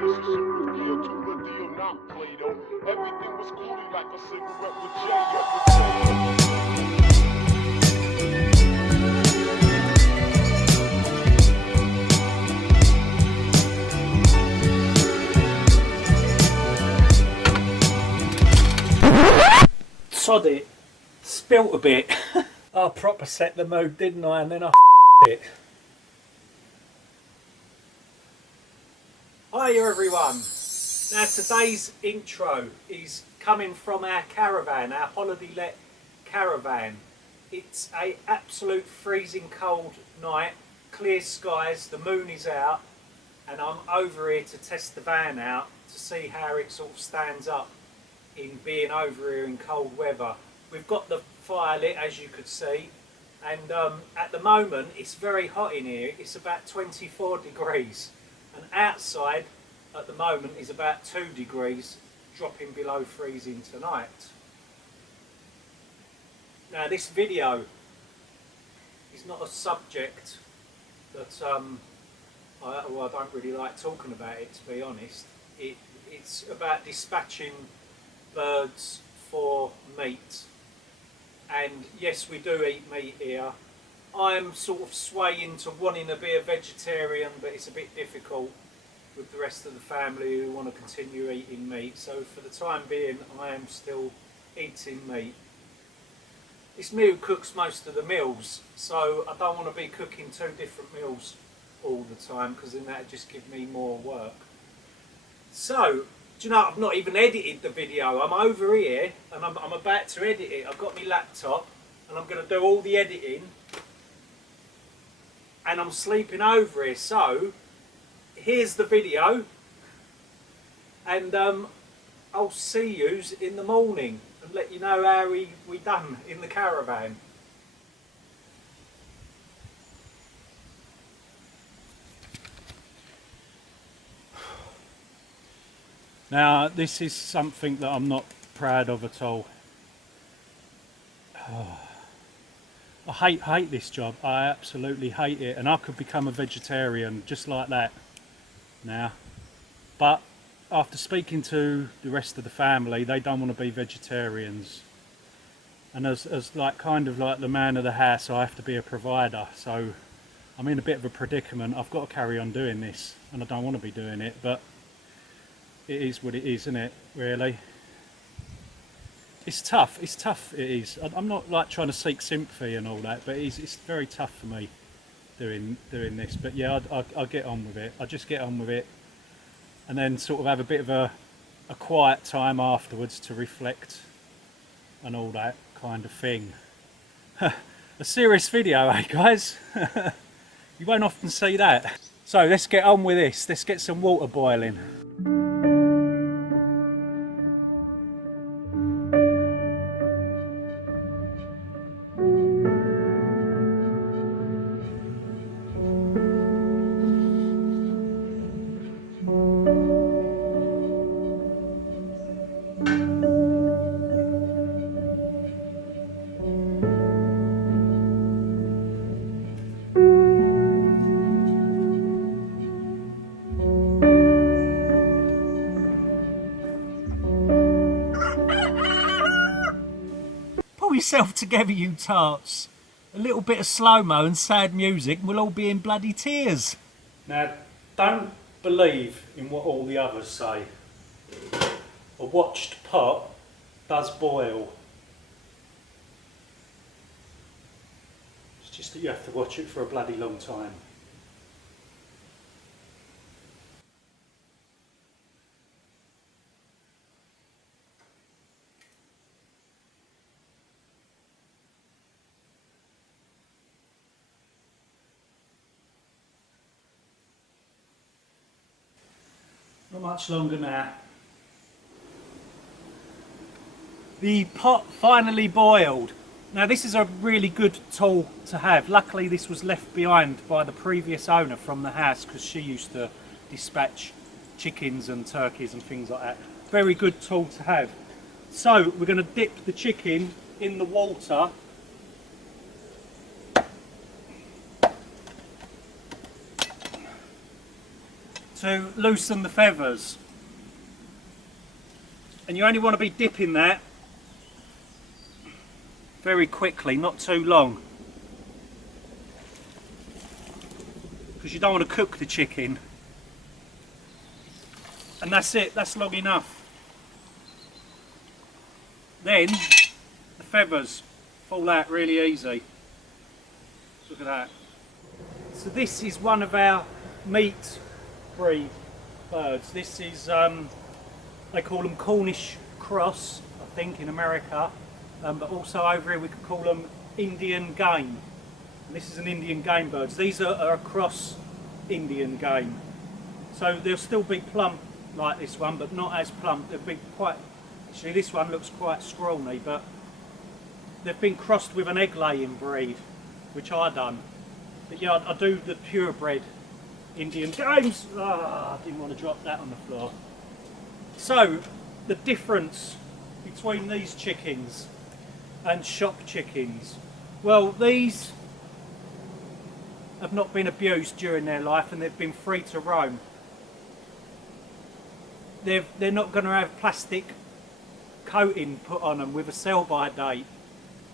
Mississippi field to the deal, not Plato. Everything was cool like a cigarette with Sod it, spilt a bit. I proper set the mood, didn't I? And then I it. Hiya everyone. Now today's intro is coming from our caravan, our holiday let caravan. It's a absolute freezing cold night, clear skies, the moon is out, and I'm over here to test the van out to see how it sort of stands up in being over here in cold weather. We've got the fire lit, as you could see, and at the moment it's very hot in here. It's about 24 degrees, and outside at the moment is about 2 degrees, dropping below freezing tonight. Now this video is not a subject that I don't really like talking about it, to be honest. It's about dispatching birds for meat, and yes, we do eat meat here. I'm sort of swaying to wanting to be a vegetarian, but it's a bit difficult with the rest of the family who want to continue eating meat, so for the time being I am still eating meat. It's me who cooks most of the meals, so I don't want to be cooking 2 different meals all the time, because then that would just give me more work. So, do you know, I've not even edited the video. I'm over here and I'm about to edit it. I've got my laptop and I'm going to do all the editing, and I'm sleeping over here. So here's the video, and I'll see you in the morning and let you know how we done in the caravan. Now, this is something that I'm not proud of at all. Oh, I hate this job. I absolutely hate it, and I could become a vegetarian just like that now. But after speaking to the rest of the family, they don't want to be vegetarians. And as like kind of like the man of the house, I have to be a provider. So I'm in a bit of a predicament. I've got to carry on doing this, and I don't want to be doing it, but it is what it is, isn't it, really? It's tough, it is. I'm not like trying to seek sympathy and all that, but it's very tough for me doing this. But yeah, I'll get on with it. I just get on with it, and then sort of have a bit of a quiet time afterwards to reflect and all that kind of thing. A serious video, eh guys? You won't often see that. So let's get on with this. Let's get some water boiling. Pull yourself together, you tarts. A little bit of slow-mo and sad music and we'll all be in bloody tears. Now, don't believe in what all the others say. A watched pot does boil. It's just that you have to watch it for a bloody long time. Not much longer now. The pot finally boiled. Now this is a really good tool to have. Luckily this was left behind by the previous owner from the house, because she used to dispatch chickens and turkeys and things like that. Very good tool to have. So we're going to dip the chicken in the water. to loosen the feathers. And you only want to be dipping that very quickly, not too long, because you don't want to cook the chicken. And that's it, that's long enough. Then the feathers fall out really easy. Look at that. So this is one of our meat breed birds. This is, they call them Cornish cross, I think, in America. But also over here we could call them Indian game. And this is an Indian game bird. These are a cross Indian game. So they'll still be plump like this one, but not as plump. They'll be quite, actually this one looks quite scrawny, but they've been crossed with an egg laying breed, which I done. But yeah, I do the purebred Indian games. I didn't want to drop that on the floor. So the difference between these chickens and shop chickens, well, these have not been abused during their life and they've been free to roam. They're not going to have plastic coating put on them with a sell-by date,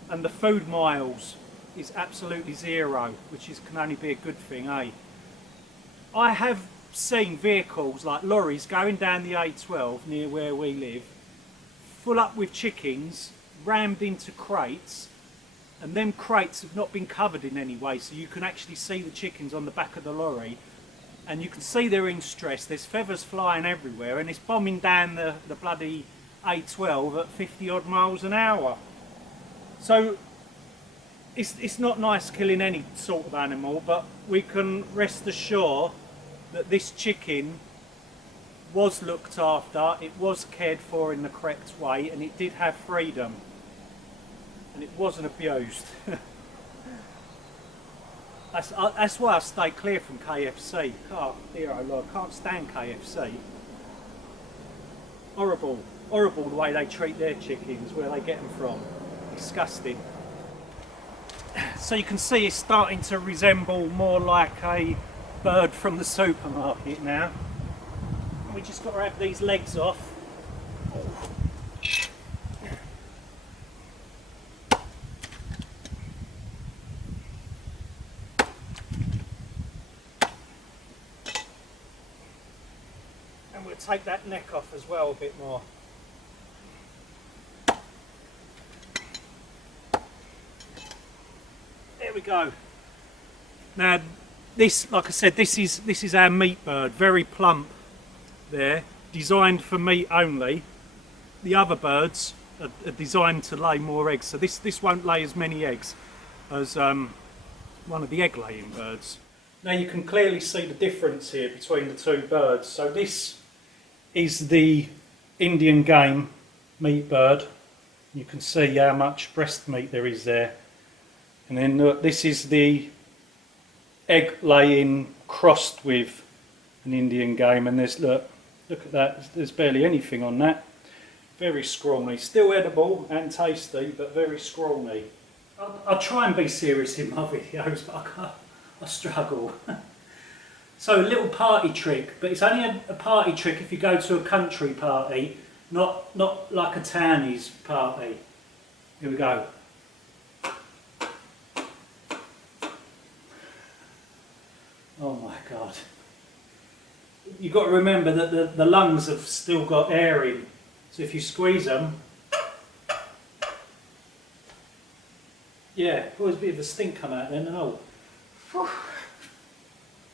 and the food miles is absolutely zero, which can only be a good thing, eh? I have seen vehicles like lorries going down the A12 near where we live, full up with chickens, rammed into crates, and them crates have not been covered in any way, so you can actually see the chickens on the back of the lorry, and you can see they're in stress. There's feathers flying everywhere, and it's bombing down the bloody A12 at 50 odd miles an hour. So it's not nice killing any sort of animal, but we can rest assured that this chicken was looked after, it was cared for in the correct way, and it did have freedom, and it wasn't abused. That's why I stay clear from KFC. Oh dear, oh Lord, I can't stand KFC. Horrible, horrible the way they treat their chickens, where they get them from. Disgusting. So you can see it's starting to resemble more like a bird from the supermarket now. We just got to have these legs off. And we'll take that neck off as well a bit more. There we go. Now this, like I said, this is our meat bird, very plump there, designed for meat only. The other birds are designed to lay more eggs, so this won't lay as many eggs as one of the egg laying birds. Now you can clearly see the difference here between the two birds. So this is the Indian game meat bird. You can see how much breast meat there is there. And then this is the egg laying crossed with an Indian game, and there's, look at that, there's barely anything on that. Very scrawny, still edible and tasty, but very scrawny. I try and be serious in my videos, but I struggle. So a little party trick, but it's only a party trick if you go to a country party, not like a townies party. Here we go. Oh my God. You've got to remember that the lungs have still got air in. So if you squeeze them, yeah, always a bit of a stink come out then. Oh,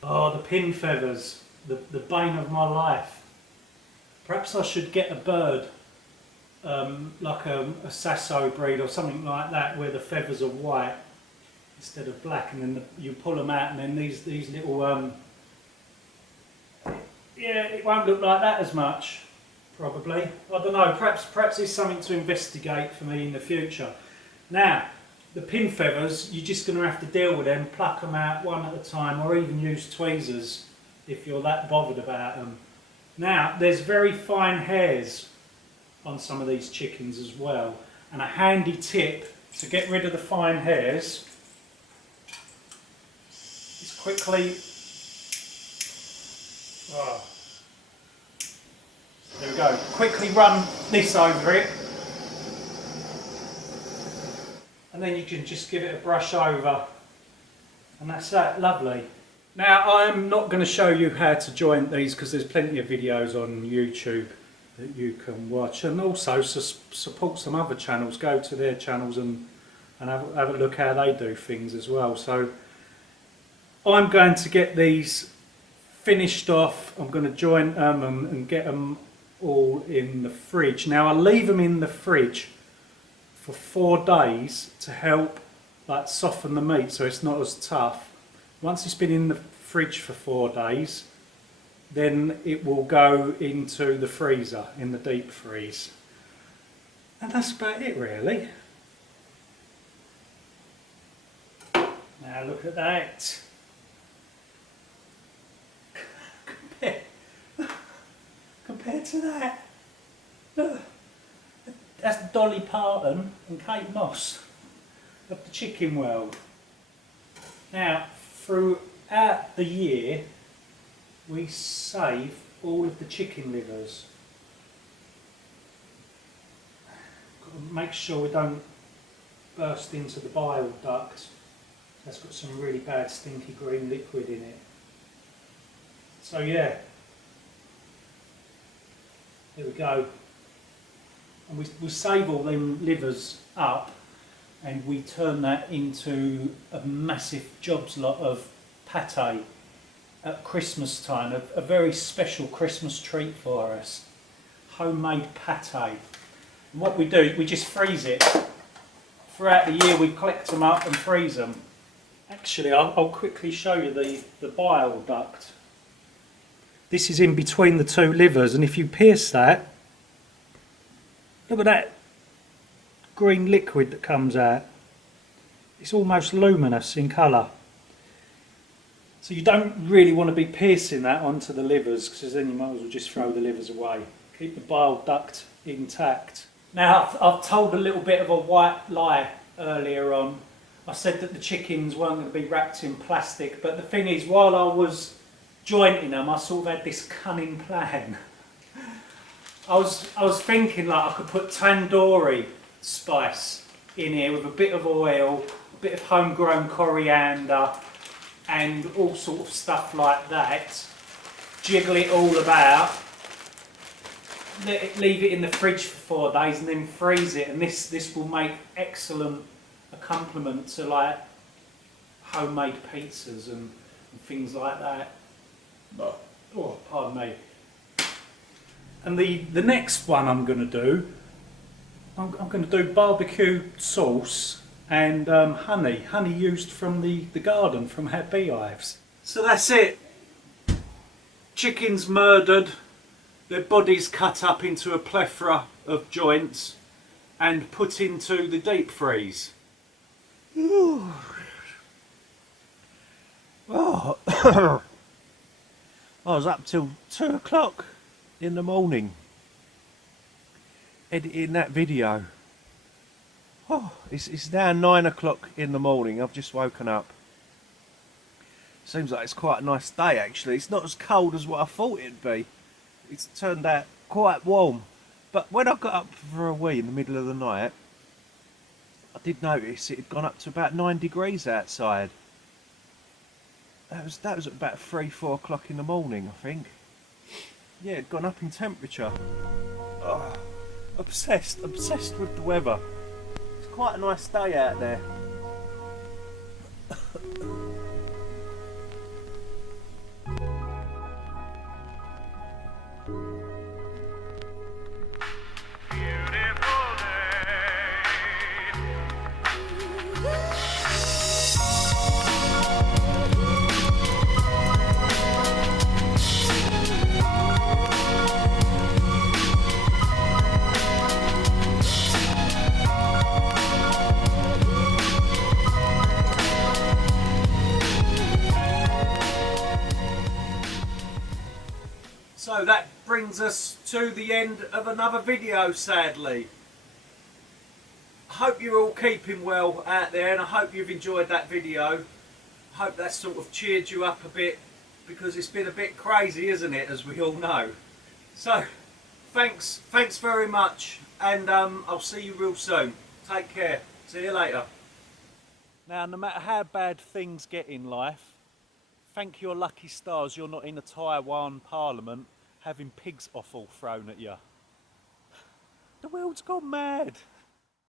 oh, the pin feathers, the bane of my life. Perhaps I should get a bird, like a Sasso breed or something like that, where the feathers are white instead of black, and then you pull them out, and then these little yeah, it won't look like that as much, probably. I don't know, perhaps it's something to investigate for me in the future. Now, the pin feathers, you're just going to have to deal with them, pluck them out one at a time, or even use tweezers if you're that bothered about them. Now, there's very fine hairs on some of these chickens as well, and a handy tip to get rid of the fine hairs is quickly Oh. There we go. Quickly run this over it. And then you can just give it a brush over. And that's that, lovely. Now I'm not going to show you how to joint these because there's plenty of videos on YouTube that you can watch. And also support some other channels. Go to their channels and have a look how they do things as well. So I'm going to get these finished off. I'm going to joint them and get them all in the fridge. Now I'll leave them in the fridge for 4 days to help like soften the meat so it's not as tough. Once it's been in the fridge for 4 days, then it will go into the freezer, in the deep freeze. And that's about it really. Now look at that. Compared to that, look, that's Dolly Parton and Kate Moss of the chicken world. Now, throughout the year, we save all of the chicken livers. Got to make sure we don't burst into the bile duct. That's got some really bad stinky green liquid in it. So yeah, there we go. And we save all them livers up and we turn that into a massive jobs lot of pate at Christmas time, a very special Christmas treat for us. Homemade pate. And what we do, we just freeze it. Throughout the year we collect them up and freeze them. Actually, I'll quickly show you the bile duct. This is in between the two livers, and if you pierce that, look at that green liquid that comes out. It's almost luminous in colour. So you don't really want to be piercing that onto the livers, because then you might as well just throw the livers away. Keep the bile duct intact. Now, I've told a little bit of a white lie earlier on. I said that the chickens weren't going to be wrapped in plastic, but the thing is, while I was jointing them, I sort of had this cunning plan. I was thinking like I could put tandoori spice in here with a bit of oil, a bit of homegrown coriander, and all sort of stuff like that. Jiggle it all about, leave it in the fridge for 4 days, and then freeze it. And this will make excellent accompaniment to like homemade pizzas and things like that. Oh, pardon me. And the next one I'm going to do, I'm going to do barbecue sauce and honey used from the garden, from our beehives. So that's it. Chickens murdered, their bodies cut up into a plethora of joints and put into the deep freeze. Ooh. Oh. I was up till 2 o'clock in the morning editing that video. Oh, it's now 9 o'clock in the morning. I've just woken up. Seems like it's quite a nice day actually. It's not as cold as what I thought it'd be. It's turned out quite warm. But when I got up for a wee in the middle of the night, I did notice it had gone up to about 9 degrees outside. That was at about 3-4 o'clock in the morning, I think. Yeah, it'd gone up in temperature. Oh, obsessed with the weather. It's quite a nice day out there. So that brings us to the end of another video, sadly. I hope you're all keeping well out there, and I hope you've enjoyed that video. I hope that sort of cheered you up a bit because it's been a bit crazy, isn't it, as we all know. So, thanks very much, and I'll see you real soon. Take care. See you later. Now, no matter how bad things get in life, thank your lucky stars you're not in a Taiwan parliament having pig's offal thrown at you. The world's gone mad.